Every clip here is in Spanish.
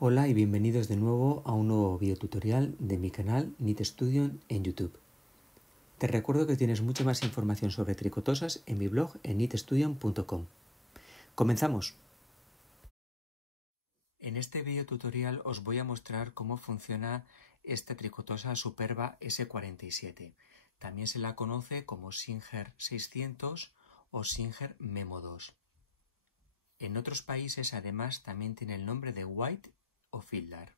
Hola y bienvenidos de nuevo a un nuevo videotutorial de mi canal Knit Studio en YouTube. Te recuerdo que tienes mucha más información sobre tricotosas en mi blog en knitstudio.com. ¡Comenzamos! En este videotutorial os voy a mostrar cómo funciona esta tricotosa Superba S47. También se la conoce como Singer 600 o Singer Memo 2. En otros países además también tiene el nombre de White o Fildar.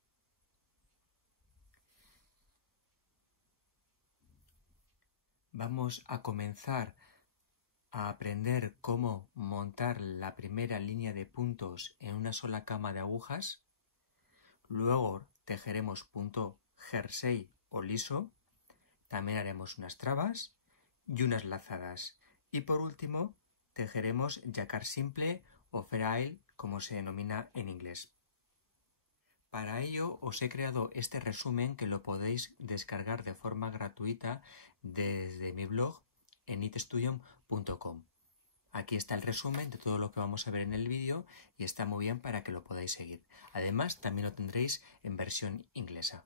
Vamos a comenzar a aprender cómo montar la primera línea de puntos en una sola cama de agujas. Luego tejeremos punto jersey o liso. También haremos unas trabas y unas lazadas. Y por último tejeremos jacquard simple o fair como se denomina en inglés. Para ello os he creado este resumen que lo podéis descargar de forma gratuita desde mi blog en knitstudio.com. Aquí está el resumen de todo lo que vamos a ver en el vídeo y está muy bien para que lo podáis seguir. Además, también lo tendréis en versión inglesa.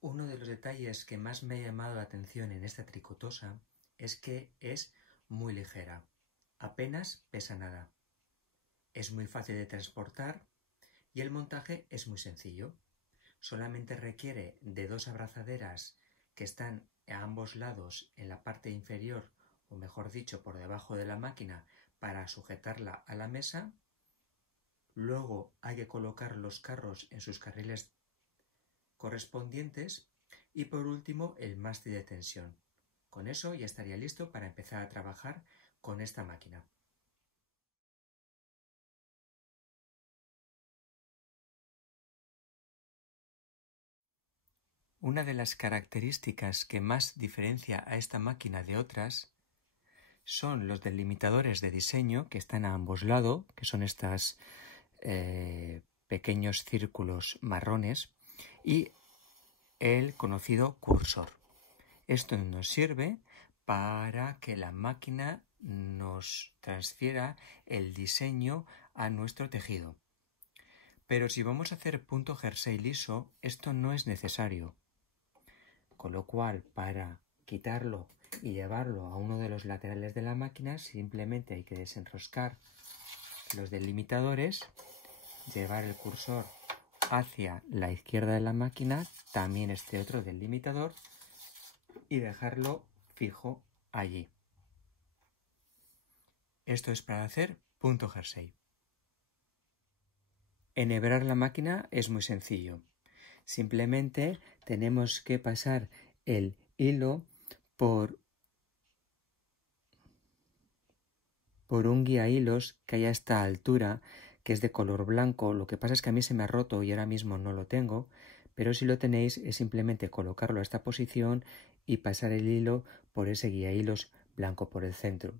Uno de los detalles que más me ha llamado la atención en esta tricotosa es que es muy ligera. Apenas pesa nada. Es muy fácil de transportar y el montaje es muy sencillo. Solamente requiere de dos abrazaderas que están a ambos lados en la parte inferior, o mejor dicho, por debajo de la máquina para sujetarla a la mesa. Luego hay que colocar los carros en sus carriles correspondientes y por último el mástil de tensión. Con eso ya estaría listo para empezar a trabajar con esta máquina. Una de las características que más diferencia a esta máquina de otras son los delimitadores de diseño que están a ambos lados, que son estos pequeños círculos marrones, y el conocido cursor. Esto nos sirve para que la máquina nos transfiera el diseño a nuestro tejido. Pero si vamos a hacer punto jersey liso, esto no es necesario. Con lo cual, para quitarlo y llevarlo a uno de los laterales de la máquina, simplemente hay que desenroscar los delimitadores, llevar el cursor hacia la izquierda de la máquina, también este otro delimitador, y dejarlo fijo allí. Esto es para hacer punto jersey. Enhebrar la máquina es muy sencillo. Simplemente tenemos que pasar el hilo por un guía hilos que hay a esta altura, que es de color blanco. Lo que pasa es que a mí se me ha roto y ahora mismo no lo tengo, pero si lo tenéis es simplemente colocarlo a esta posición y pasar el hilo por ese guía hilos blanco por el centro.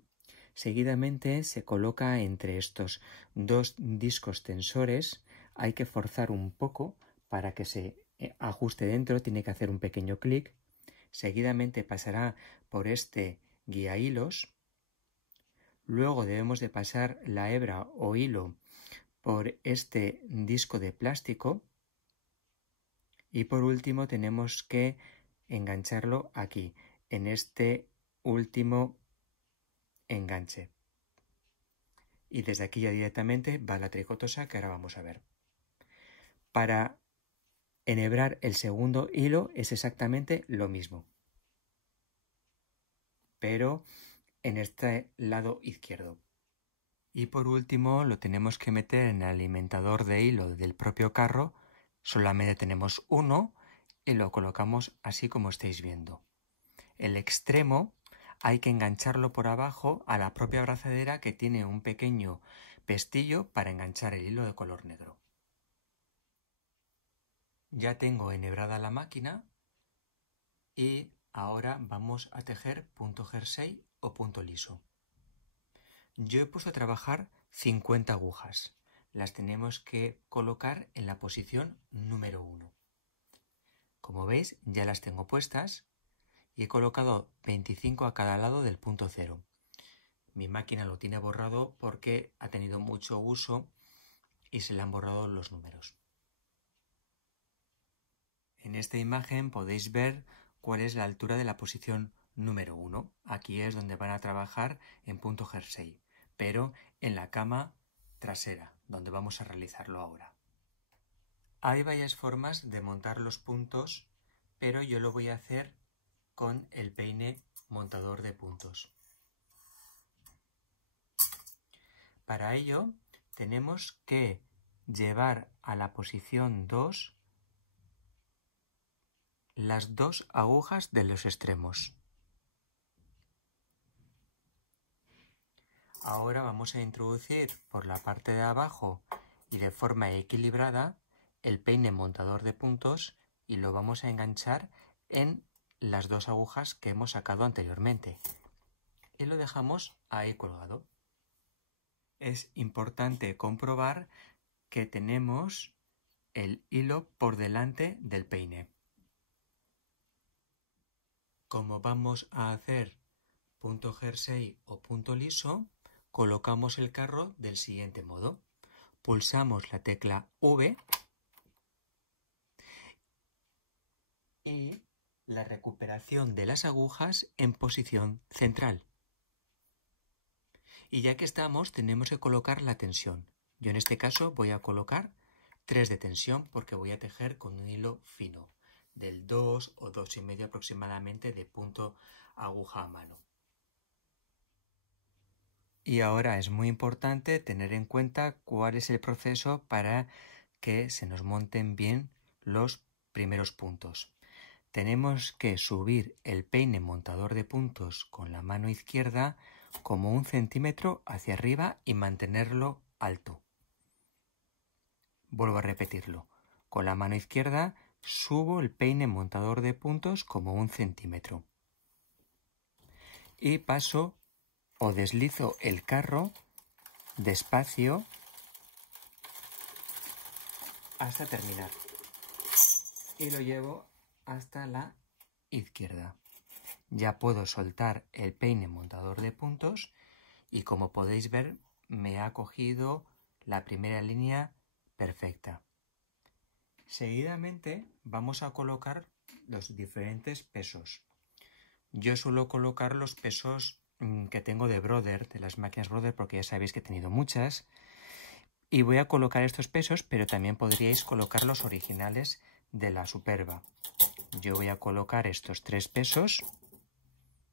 Seguidamente se coloca entre estos dos discos tensores. Hay que forzar un poco para que se ajuste dentro, tiene que hacer un pequeño clic. Seguidamente pasará por este guía hilos. Luego debemos de pasar la hebra o hilo por este disco de plástico y por último tenemos que engancharlo aquí, en este último enganche. Y desde aquí ya directamente va la tricotosa que ahora vamos a ver. Para enhebrar el segundo hilo es exactamente lo mismo, pero en este lado izquierdo. Y por último lo tenemos que meter en el alimentador de hilo del propio carro. Solamente tenemos uno y lo colocamos así como estáis viendo. El extremo hay que engancharlo por abajo a la propia abrazadera que tiene un pequeño pestillo para enganchar el hilo de color negro. Ya tengo enhebrada la máquina y ahora vamos a tejer punto jersey o punto liso. Yo he puesto a trabajar 50 agujas. Las tenemos que colocar en la posición número 1. Como veis, ya las tengo puestas y he colocado 25 a cada lado del punto 0. mi máquina lo tiene borrado porque ha tenido mucho uso y se le han borrado los números. En esta imagen podéis ver cuál es la altura de la posición número 1. Aquí es donde van a trabajar en punto jersey, pero en la cama trasera, donde vamos a realizarlo ahora. Hay varias formas de montar los puntos, pero yo lo voy a hacer con el peine montador de puntos. Para ello tenemos que llevar a la posición 2 las dos agujas de los extremos. Ahora vamos a introducir por la parte de abajo y de forma equilibrada el peine montador de puntos y lo vamos a enganchar en las dos agujas que hemos sacado anteriormente. Y lo dejamos ahí colgado. Es importante comprobar que tenemos el hilo por delante del peine. Como vamos a hacer punto jersey o punto liso, colocamos el carro del siguiente modo. Pulsamos la tecla V y la recuperación de las agujas en posición central. Y ya que estamos, tenemos que colocar la tensión. Yo en este caso voy a colocar 3 de tensión porque voy a tejer con un hilo fino, del 2 o 2,5 aproximadamente de punto aguja a mano. Y ahora es muy importante tener en cuenta cuál es el proceso para que se nos monten bien los primeros puntos. Tenemos que subir el peine montador de puntos con la mano izquierda como 1 centímetro hacia arriba y mantenerlo alto. Vuelvo a repetirlo. Con la mano izquierda subo el peine montador de puntos como 1 centímetro. Y paso o deslizo el carro despacio hasta terminar. Y lo llevo hasta la izquierda. Ya puedo soltar el peine montador de puntos y como podéis ver me ha cogido la primera línea perfecta. Seguidamente vamos a colocar los diferentes pesos. Yo suelo colocar los pesos que tengo de Brother, de las máquinas Brother, porque ya sabéis que he tenido muchas. Y voy a colocar estos pesos, pero también podríais colocar los originales de la Superba. Yo voy a colocar estos 3 pesos,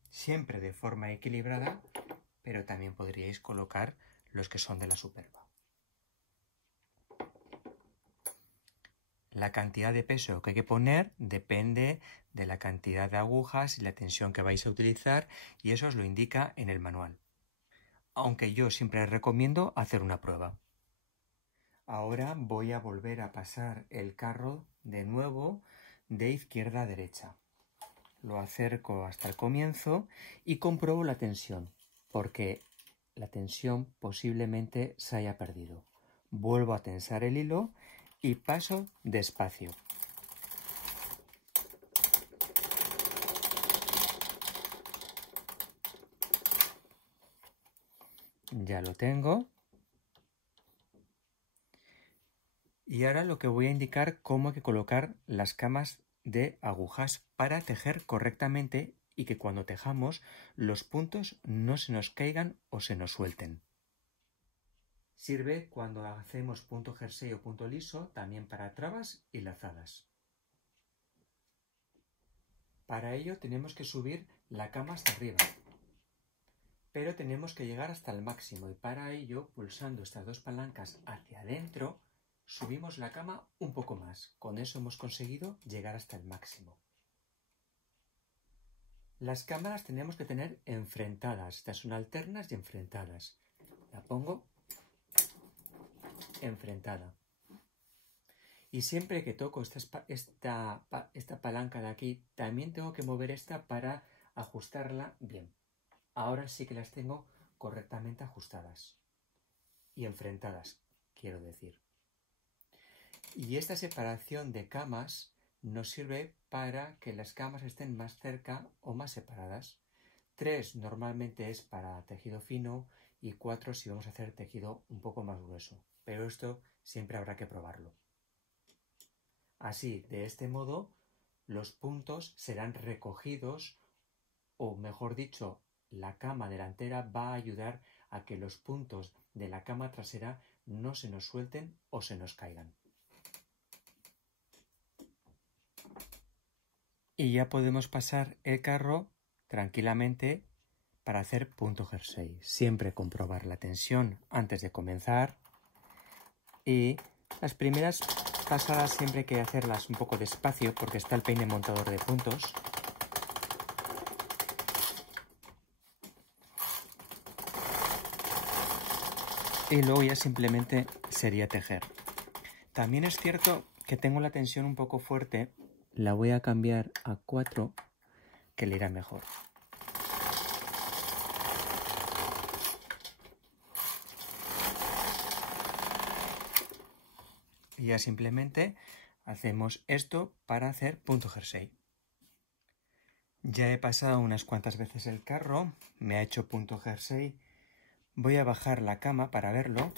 siempre de forma equilibrada, pero también podríais colocar los que son de la Superba. La cantidad de peso que hay que poner depende de la cantidad de agujas y la tensión que vais a utilizar y eso os lo indica en el manual. Aunque yo siempre recomiendo hacer una prueba. Ahora voy a volver a pasar el carro de nuevo de izquierda a derecha. Lo acerco hasta el comienzo y compruebo la tensión, porque la tensión posiblemente se haya perdido. Vuelvo a tensar el hilo y paso despacio. Ya lo tengo. Y ahora lo que voy a indicar cómo hay que colocar las camas de agujas para tejer correctamente y que cuando tejamos los puntos no se nos caigan o se nos suelten. Sirve cuando hacemos punto jersey o punto liso, también para trabas y lazadas. Para ello tenemos que subir la cama hasta arriba, pero tenemos que llegar hasta el máximo y para ello, pulsando estas dos palancas hacia adentro, subimos la cama un poco más. Con eso hemos conseguido llegar hasta el máximo. Las cámaras tenemos que tener enfrentadas. Estas son alternas y enfrentadas. La pongo enfrentada. Y siempre que toco esta palanca de aquí, también tengo que mover esta para ajustarla bien. Ahora sí que las tengo correctamente ajustadas. Y enfrentadas, quiero decir. Y esta separación de camas nos sirve para que las camas estén más cerca o más separadas. 3 normalmente es para tejido fino y 4 si vamos a hacer tejido un poco más grueso, pero esto siempre habrá que probarlo. Así, de este modo, los puntos serán recogidos, o mejor dicho, la cama delantera va a ayudar a que los puntos de la cama trasera no se nos suelten o se nos caigan. Y ya podemos pasar el carro tranquilamente para hacer punto jersey. Siempre comprobar la tensión antes de comenzar, y las primeras pasadas siempre hay que hacerlas un poco despacio porque está el peine montador de puntos. Y luego ya simplemente sería tejer. También es cierto que tengo la tensión un poco fuerte. La voy a cambiar a 4, que le irá mejor. Y ya simplemente hacemos esto para hacer punto jersey. Ya he pasado unas cuantas veces el carro, me ha hecho punto jersey. Voy a bajar la cama para verlo.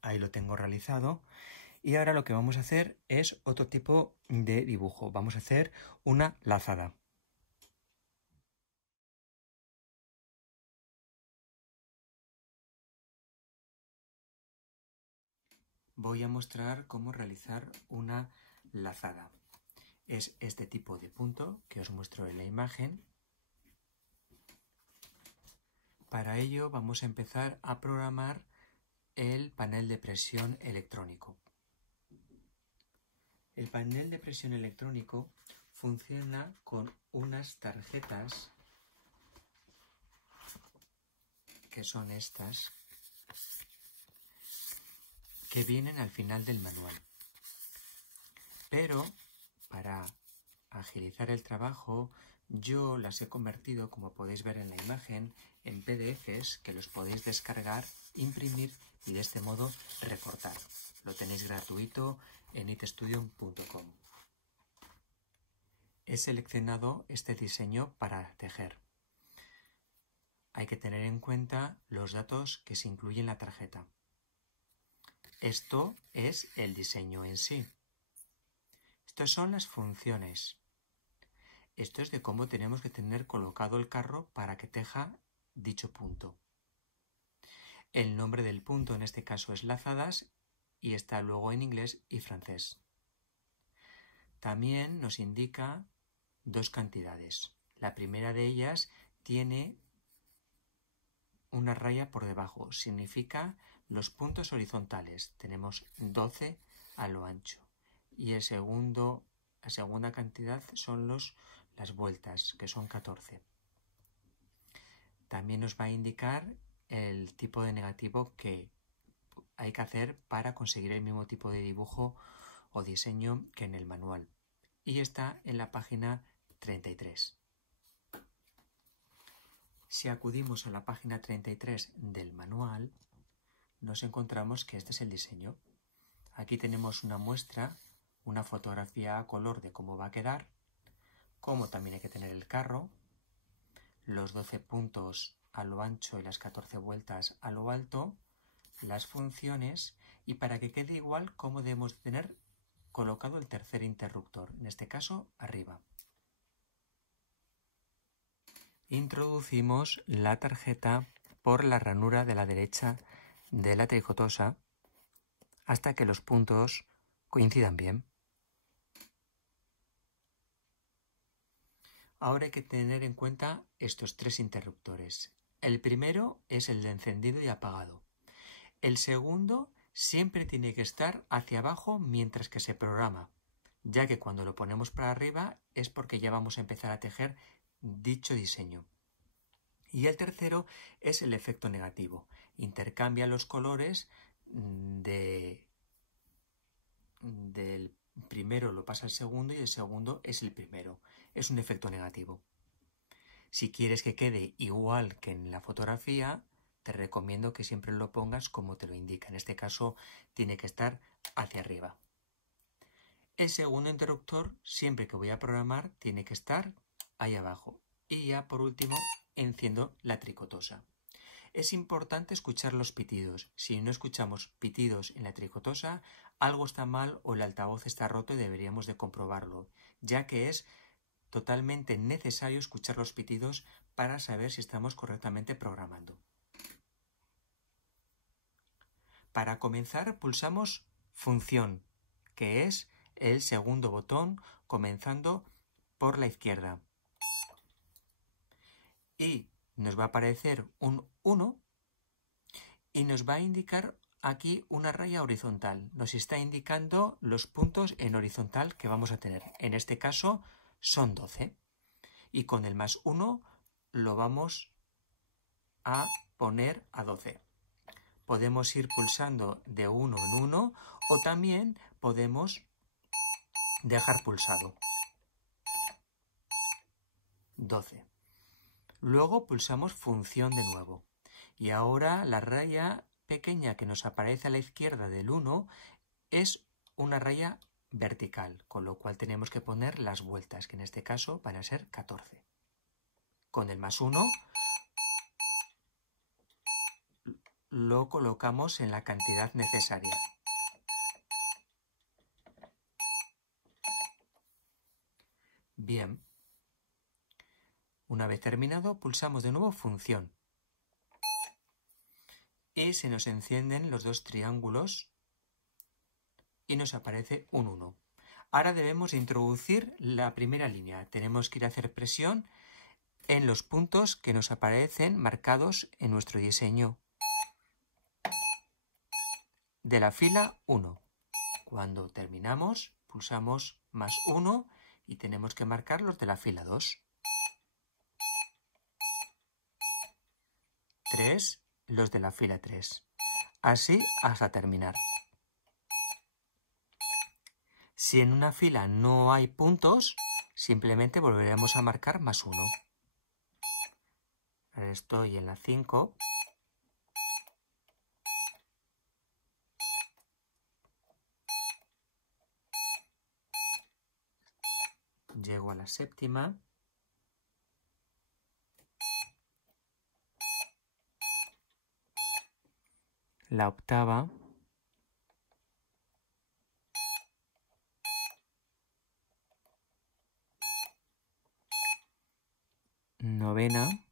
Ahí lo tengo realizado. Y ahora lo que vamos a hacer es otro tipo de dibujo. Vamos a hacer una lazada. Voy a mostrar cómo realizar una lazada. Es este tipo de punto que os muestro en la imagen. Para ello vamos a empezar a programar el panel de presión electrónico. El panel de presión electrónico funciona con unas tarjetas que son estas, que vienen al final del manual. Pero para agilizar el trabajo, yo las he convertido, como podéis ver en la imagen, en PDFs que los podéis descargar, imprimir y de este modo recortar. Lo tenéis gratuito en itstudium.com. He seleccionado este diseño para tejer. Hay que tener en cuenta los datos que se incluyen en la tarjeta. Esto es el diseño en sí. Estas son las funciones. Esto es de cómo tenemos que tener colocado el carro para que teja dicho punto. El nombre del punto en este caso es lazadas y está luego en inglés y francés. También nos indica dos cantidades. La primera de ellas tiene una raya por debajo. Significa los puntos horizontales. Tenemos 12 a lo ancho. Y la segunda cantidad son las vueltas, que son 14. También nos va a indicar el tipo de negativo que hay que hacer para conseguir el mismo tipo de dibujo o diseño que en el manual. Y está en la página 33. Si acudimos a la página 33 del manual, nos encontramos que este es el diseño. Aquí tenemos una muestra, una fotografía a color de cómo va a quedar, como también hay que tener el carro, los 12 puntos a lo ancho y las 14 vueltas a lo alto, las funciones y para que quede igual cómo debemos tener colocado el tercer interruptor, en este caso arriba. Introducimos la tarjeta por la ranura de la derecha de la tricotosa hasta que los puntos coincidan bien. Ahora hay que tener en cuenta estos tres interruptores. El primero es el de encendido y apagado. El segundo siempre tiene que estar hacia abajo mientras que se programa, ya que cuando lo ponemos para arriba es porque ya vamos a empezar a tejer dicho diseño. Y el tercero es el efecto negativo. Intercambia los colores del primero lo pasa al segundo y el segundo es el primero. Es un efecto negativo. Si quieres que quede igual que en la fotografía, te recomiendo que siempre lo pongas como te lo indica. En este caso tiene que estar hacia arriba. El segundo interruptor, siempre que voy a programar, tiene que estar ahí abajo. y ya por último enciendo la tricotosa. Es importante escuchar los pitidos. Si no escuchamos pitidos en la tricotosa, algo está mal o el altavoz está roto y deberíamos de comprobarlo, ya que es totalmente necesario escuchar los pitidos para saber si estamos correctamente programando. Para comenzar pulsamos Función, que es el segundo botón comenzando por la izquierda. Y nos va a aparecer un 1 y nos va a indicar aquí una raya horizontal. Nos está indicando los puntos en horizontal que vamos a tener. En este caso son 12. Y con el más 1 lo vamos a poner a 12. Podemos ir pulsando de 1 en 1 o también podemos dejar pulsado 12. Luego pulsamos Función de nuevo. Y ahora la raya pequeña que nos aparece a la izquierda del 1 es una raya vertical, con lo cual tenemos que poner las vueltas, que en este caso van a ser 14. Con el más 1 lo colocamos en la cantidad necesaria. Bien. Una vez terminado, pulsamos de nuevo Función. Y se nos encienden los dos triángulos y nos aparece un 1. Ahora debemos introducir la primera línea. Tenemos que ir a hacer presión en los puntos que nos aparecen marcados en nuestro diseño de la fila 1. Cuando terminamos, pulsamos más 1 y tenemos que marcar los de la fila 2. 3, los de la fila 3. Así hasta terminar. Si en una fila no hay puntos, simplemente volveremos a marcar más 1. Ahora estoy en la 5. Llego a la 7ª. La 8ª. 9ª.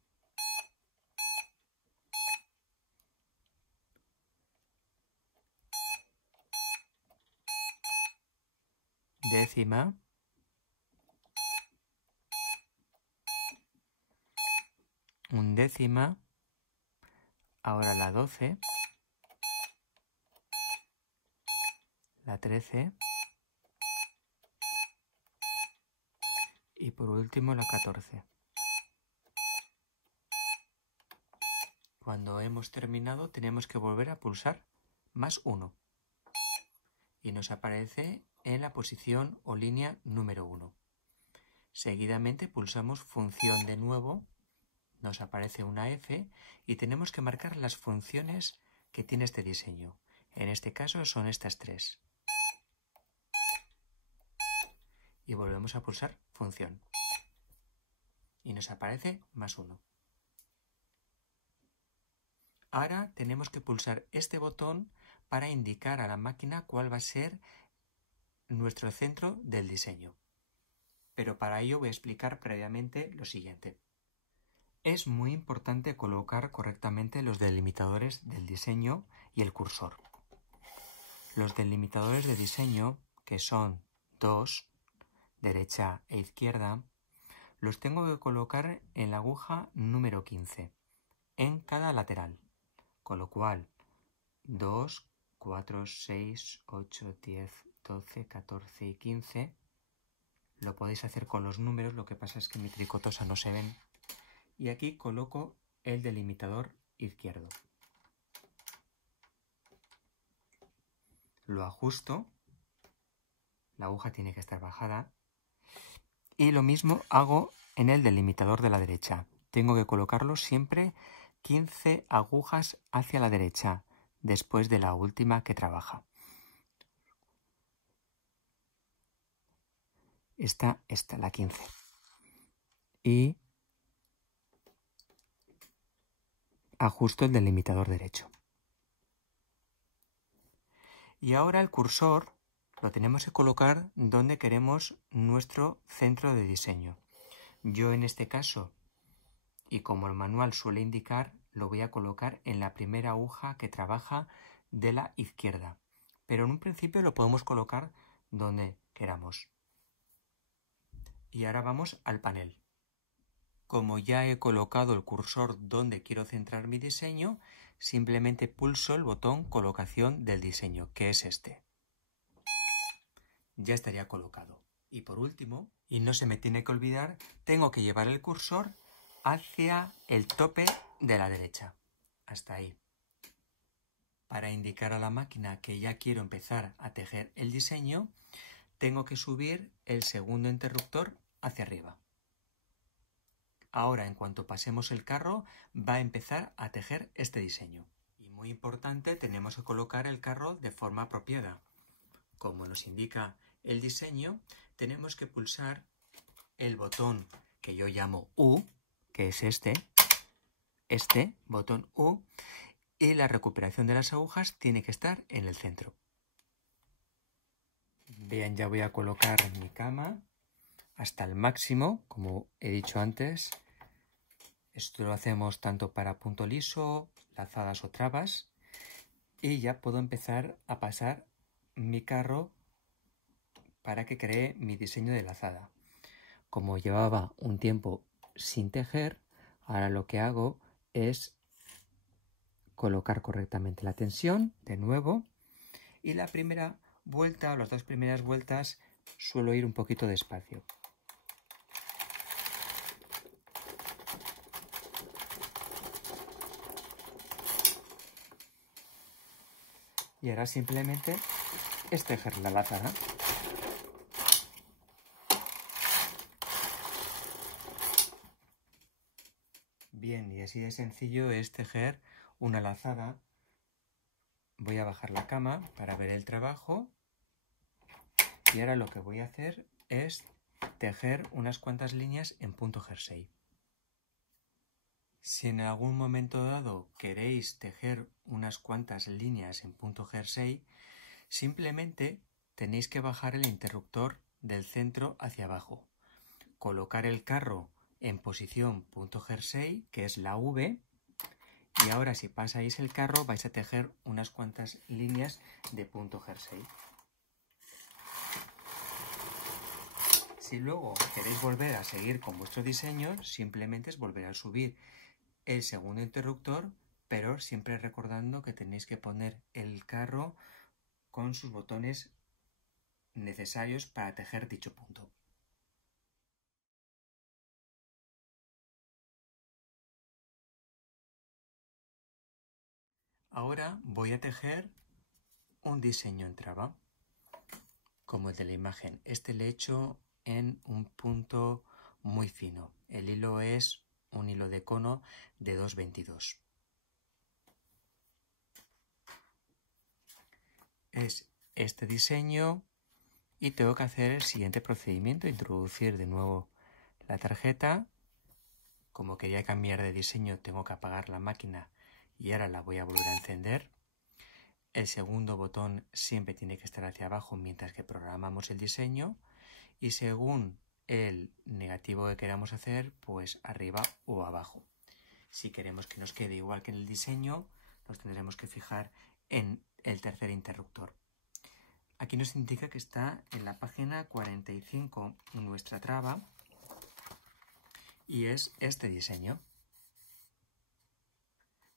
10ª. 11ª. Ahora la 12. La 13. Y por último la 14. Cuando hemos terminado tenemos que volver a pulsar más 1. Y nos aparece en la posición o línea número 1. Seguidamente pulsamos Función de nuevo. Nos aparece una F y tenemos que marcar las funciones que tiene este diseño. En este caso son estas 3. Y volvemos a pulsar Función. Y nos aparece más 1. Ahora tenemos que pulsar este botón para indicar a la máquina cuál va a ser nuestro centro del diseño. Pero para ello voy a explicar previamente lo siguiente. Es muy importante colocar correctamente los delimitadores del diseño y el cursor. Los delimitadores de diseño, que son 2, derecha e izquierda, los tengo que colocar en la aguja número 15, en cada lateral. Con lo cual, 2, 4, 6, 8, 10, 12, 14 y 15. Lo podéis hacer con los números, lo que pasa es que en mi tricotosa no se ven. Y aquí coloco el delimitador izquierdo. Lo ajusto. La aguja tiene que estar bajada. Y lo mismo hago en el delimitador de la derecha. Tengo que colocarlo siempre 15 agujas hacia la derecha, después de la última que trabaja. Esta, la 15. Y ajusto el delimitador derecho. Y ahora el cursor lo tenemos que colocar donde queremos nuestro centro de diseño. Yo en este caso, y como el manual suele indicar, lo voy a colocar en la primera aguja que trabaja de la izquierda. Pero en un principio lo podemos colocar donde queramos. Y ahora vamos al panel. Como ya he colocado el cursor donde quiero centrar mi diseño, simplemente pulso el botón colocación del diseño, que es este. Ya estaría colocado. Y por último, y no se me tiene que olvidar, tengo que llevar el cursor hacia el tope de la derecha. Hasta ahí. Para indicar a la máquina que ya quiero empezar a tejer el diseño, tengo que subir el segundo interruptor hacia arriba. Ahora, en cuanto pasemos el carro, va a empezar a tejer este diseño. Y muy importante, tenemos que colocar el carro de forma apropiada. Como nos indica el diseño, tenemos que pulsar el botón que yo llamo U, que es este botón U, y la recuperación de las agujas tiene que estar en el centro. Bien, ya voy a colocar mi cama hasta el máximo, como he dicho antes. Esto lo hacemos tanto para punto liso, lazadas o trabas. Y ya puedo empezar a pasar mi carro para que cree mi diseño de lazada. Como llevaba un tiempo sin tejer, ahora lo que hago es colocar correctamente la tensión de nuevo, y la primera vuelta o las dos primeras vueltas suelo ir un poquito despacio. Y ahora simplemente es tejer la lazada. Bien, y así de sencillo es tejer una lazada. Voy a bajar la cama para ver el trabajo. Y ahora lo que voy a hacer es tejer unas cuantas líneas en punto jersey. Si en algún momento dado queréis tejer unas cuantas líneas en punto jersey, simplemente tenéis que bajar el interruptor del centro hacia abajo, colocar el carro en posición punto jersey, que es la V, y ahora si pasáis el carro vais a tejer unas cuantas líneas de punto jersey. Si luego queréis volver a seguir con vuestro diseño, simplemente es volver a subir el segundo interruptor, pero siempre recordando que tenéis que poner el carro con sus botones necesarios para tejer dicho punto. Ahora voy a tejer un diseño en traba, como el de la imagen. Este lo he hecho en un punto muy fino. El hilo es un hilo de cono de 2,22. Es este diseño y tengo que hacer el siguiente procedimiento, introducir de nuevo la tarjeta. Como quería cambiar de diseño, tengo que apagar la máquina y ahora la voy a volver a encender. El segundo botón siempre tiene que estar hacia abajo mientras que programamos el diseño, y según el negativo que queramos hacer, pues arriba o abajo. Si queremos que nos quede igual que en el diseño, nos tendremos que fijar en el tercer interruptor. Aquí nos indica que está en la página 45 nuestra traba y es este diseño.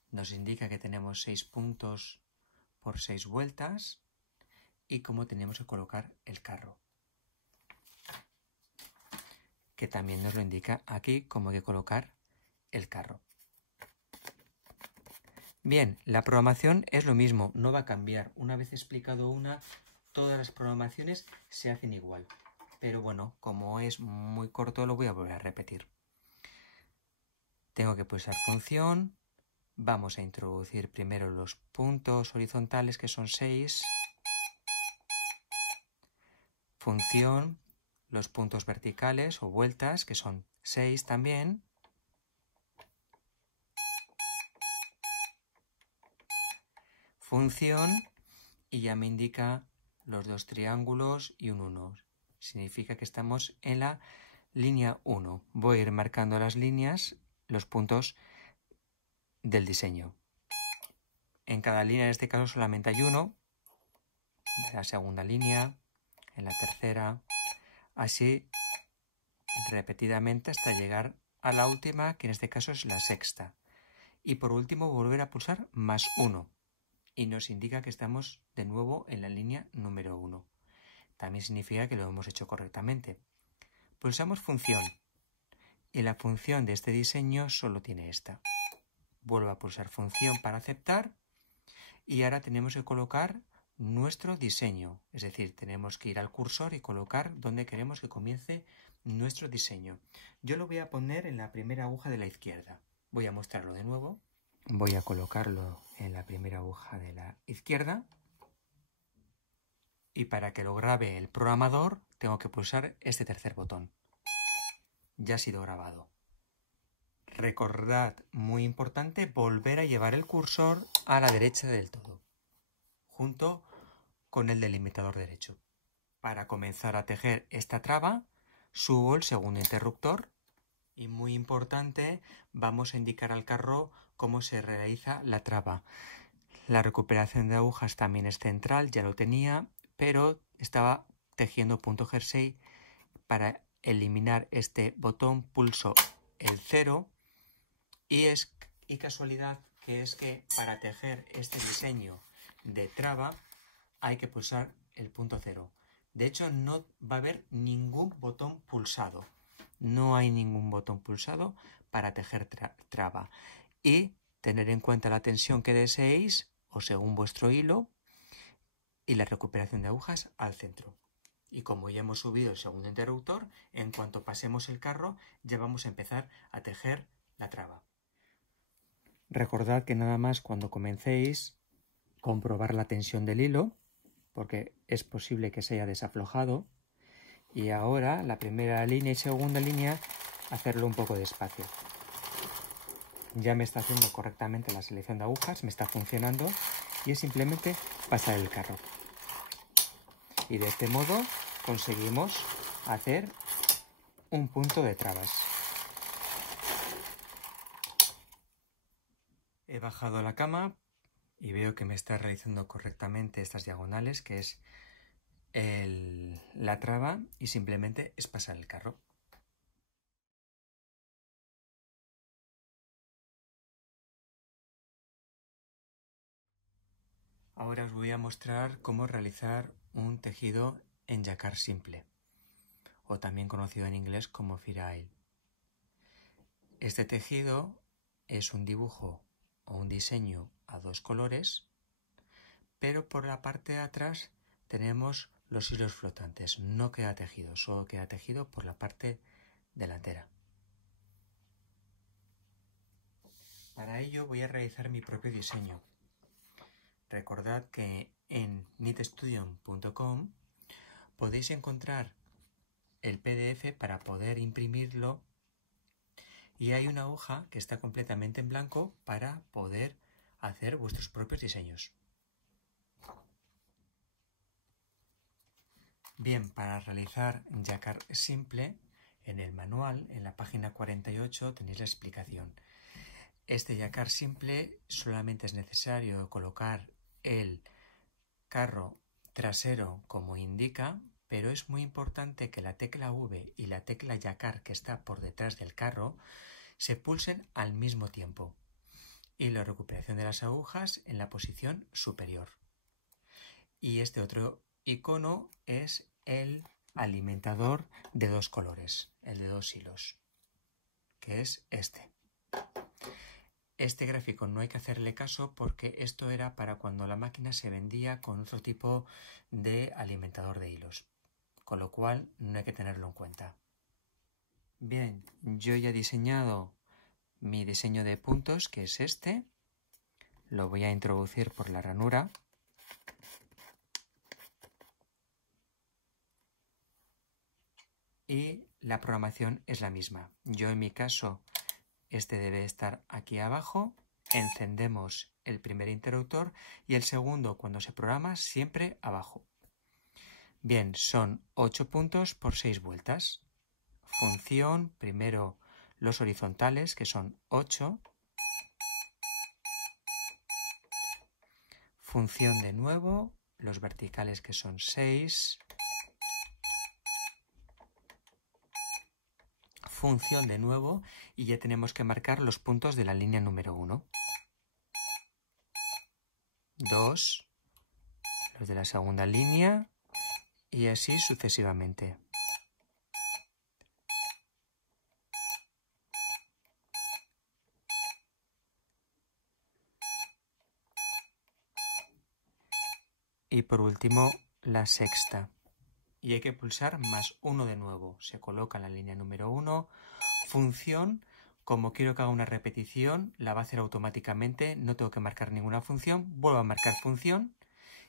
Nos indica que tenemos 6 puntos por 6 vueltas y cómo tenemos que colocar el carro, que también nos lo indica aquí cómo hay que colocar el carro. Bien, la programación es lo mismo, no va a cambiar. Una vez explicado todas las programaciones se hacen igual. Pero bueno, como es muy corto, lo voy a volver a repetir. Tengo que pulsar función. Vamos a introducir primero los puntos horizontales, que son 6. Función, los puntos verticales o vueltas, que son 6 también. función y ya me indica los dos triángulos y un 1. Significa que estamos en la línea 1. Voy a ir marcando las líneas, los puntos del diseño. En cada línea, en este caso, solamente hay uno. En la segunda línea, en la tercera, así repetidamente hasta llegar a la última, que en este caso es la sexta. Y por último, volver a pulsar +1. Y nos indica que estamos de nuevo en la línea número 1. También significa que lo hemos hecho correctamente. Pulsamos función y la función de este diseño solo tiene esta. Vuelvo a pulsar función para aceptar y ahora tenemos que colocar nuestro diseño. Es decir, tenemos que ir al cursor y colocar donde queremos que comience nuestro diseño. Yo lo voy a poner en la primera aguja de la izquierda. Voy a mostrarlo de nuevo. Voy a colocarlo en la primera aguja de la izquierda. Y para que lo grabe el programador, tengo que pulsar este tercer botón. Ya ha sido grabado. Recordad, muy importante, volver a llevar el cursor a la derecha del todo, junto con el delimitador derecho. Para comenzar a tejer esta traba, subo el segundo interruptor y, muy importante, vamos a indicar al carro cómo se realiza la traba. La recuperación de agujas también es central, ya lo tenía, pero estaba tejiendo punto jersey. Para eliminar este botón pulso el 0 y casualidad que es que para tejer este diseño de traba hay que pulsar el punto 0. De hecho, no va a haber ningún botón pulsado. No hay ningún botón pulsado para tejer traba. Y tener en cuenta la tensión que deseéis o según vuestro hilo y la recuperación de agujas al centro. Y como ya hemos subido el segundo interruptor, en cuanto pasemos el carro ya vamos a empezar a tejer la traba. Recordad que nada más cuando comencéis comprobar la tensión del hilo, porque es posible que se haya desaflojado, y ahora la primera línea y segunda línea hacerlo un poco despacio. Ya me está haciendo correctamente la selección de agujas, me está funcionando y es simplemente pasar el carro. Y de este modo conseguimos hacer un punto de trabas. He bajado la cama y veo que me está realizando correctamente estas diagonales, que es la traba, y simplemente es pasar el carro. Ahora os voy a mostrar cómo realizar un tejido en jacquard simple, o también conocido en inglés como Fir-Aille. Este tejido es un dibujo o un diseño a dos colores, pero por la parte de atrás tenemos los hilos flotantes. No queda tejido, solo queda tejido por la parte delantera. Para ello voy a realizar mi propio diseño. Recordad que en knitstudio.com podéis encontrar el PDF para poder imprimirlo y hay una hoja que está completamente en blanco para poder hacer vuestros propios diseños. Bien, para realizar jacquard simple, en el manual, en la página 48, tenéis la explicación. Este jacquard simple solamente es necesario colocar el carro trasero como indica, pero es muy importante que la tecla V y la tecla jacquard que está por detrás del carro se pulsen al mismo tiempo y la recuperación de las agujas en la posición superior. Y este otro icono es el alimentador de dos colores, el de dos hilos, que es este. Este gráfico no hay que hacerle caso porque esto era para cuando la máquina se vendía con otro tipo de alimentador de hilos, con lo cual no hay que tenerlo en cuenta. Bien, yo ya he diseñado mi diseño de puntos, que es este. Lo voy a introducir por la ranura. Y la programación es la misma. Yo en mi caso, este debe estar aquí abajo encendemos el primer interruptor y el segundo, cuando se programa, siempre abajo. Bien, son 8 puntos por 6 vueltas. Función, primero los horizontales, que son 8. Función de nuevo, los verticales, que son 6. Función de nuevo, y ya tenemos que marcar los puntos de la línea número 1. 2, los de la segunda línea, y así sucesivamente. Y por último, la sexta. Y hay que pulsar +1 de nuevo. Se coloca en la línea número 1. Función, como quiero que haga una repetición, la va a hacer automáticamente. No tengo que marcar ninguna función. Vuelvo a marcar función.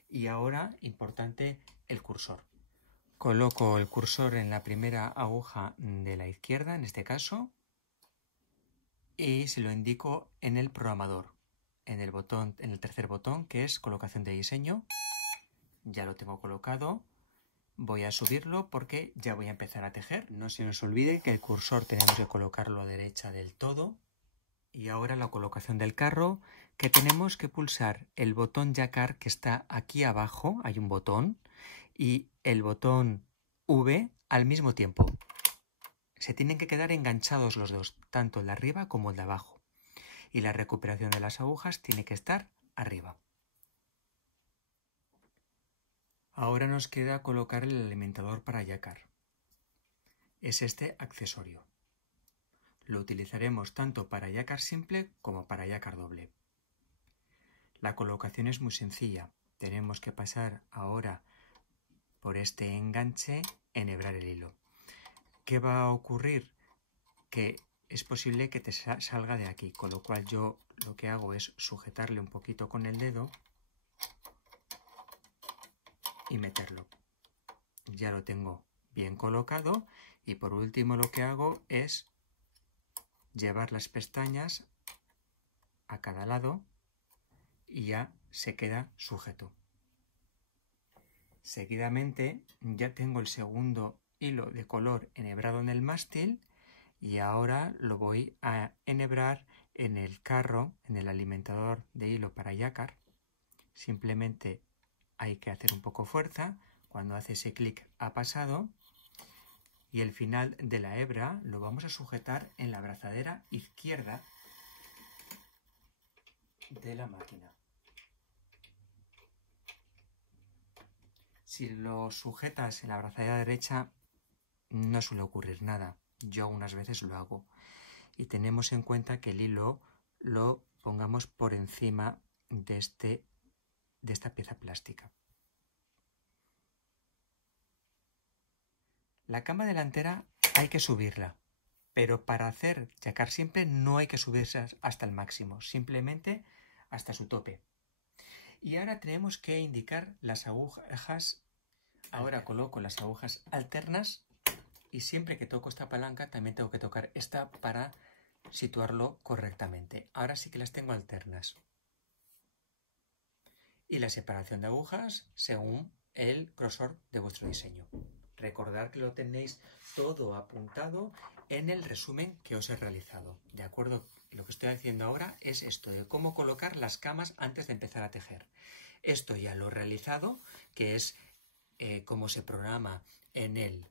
Y ahora, importante, el cursor. Coloco el cursor en la primera aguja de la izquierda, en este caso, y se lo indico en el programador, en el tercer botón, que es colocación de diseño. Ya lo tengo colocado. Voy a subirlo porque ya voy a empezar a tejer. No se nos olvide que el cursor tenemos que colocarlo a la derecha del todo. Y ahora la colocación del carro, que tenemos que pulsar el botón Jacquard que está aquí abajo, hay un botón, y el botón V al mismo tiempo. Se tienen que quedar enganchados los dos, tanto el de arriba como el de abajo. Y la recuperación de las agujas tiene que estar arriba. Ahora nos queda colocar el alimentador para Jacquard. Es este accesorio. Lo utilizaremos tanto para Jacquard simple como para Jacquard doble. La colocación es muy sencilla. Tenemos que pasar ahora por este enganche, enhebrar el hilo. ¿Qué va a ocurrir? Que es posible que te salga de aquí, con lo cual yo lo que hago es sujetarle un poquito con el dedo y meterlo. Ya lo tengo bien colocado y por último lo que hago es llevar las pestañas a cada lado y ya se queda sujeto. Seguidamente ya tengo el segundo hilo de color enhebrado en el mástil y ahora lo voy a enhebrar en el carro, en el alimentador de hilo para Jacquard. Simplemente hay que hacer un poco fuerza. Cuando hace ese clic ha pasado y el final de la hebra lo vamos a sujetar en la abrazadera izquierda de la máquina. Si lo sujetas en la abrazadera derecha no suele ocurrir nada. Yo unas veces lo hago. Y tenemos en cuenta que el hilo lo pongamos por encima de esta pieza plástica. La cama delantera hay que subirla, pero para hacer Jacquard simple no hay que subirse hasta el máximo, simplemente hasta su tope. Y ahora tenemos que indicar las agujas. Ahora coloco las agujas alternas y siempre que toco esta palanca también tengo que tocar esta para situarlo correctamente. Ahora sí que las tengo alternas. Y la separación de agujas según el grosor de vuestro diseño. Recordad que lo tenéis todo apuntado en el resumen que os he realizado. ¿De acuerdo? Lo que estoy haciendo ahora es esto de cómo colocar las camas antes de empezar a tejer. Esto ya lo he realizado, que es cómo se programa en el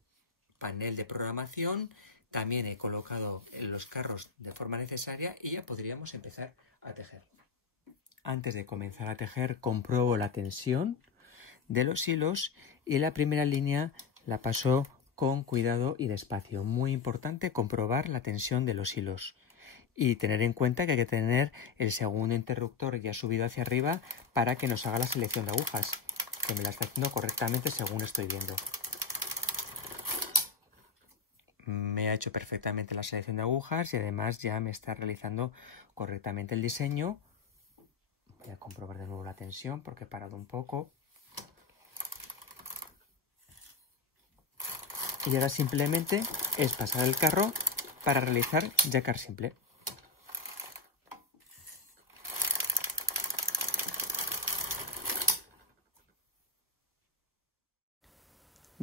panel de programación. También he colocado los carros de forma necesaria y ya podríamos empezar a tejer. Antes de comenzar a tejer compruebo la tensión de los hilos y la primera línea la paso con cuidado y despacio. Muy importante comprobar la tensión de los hilos y tener en cuenta que hay que tener el segundo interruptor ya subido hacia arriba para que nos haga la selección de agujas, que me la está haciendo correctamente según estoy viendo. Me ha hecho perfectamente la selección de agujas y además ya me está realizando correctamente el diseño. Voy a comprobar de nuevo la tensión porque he parado un poco. Y ahora simplemente es pasar el carro para realizar Jacquard simple.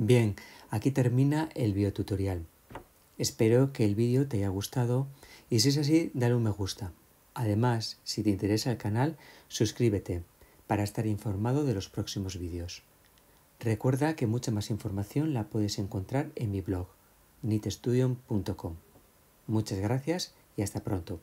Bien, aquí termina el biotutorial. Espero que el vídeo te haya gustado y si es así, dale un me gusta. Además, si te interesa el canal, suscríbete para estar informado de los próximos vídeos. Recuerda que mucha más información la puedes encontrar en mi blog, nitestudium.com. Muchas gracias y hasta pronto.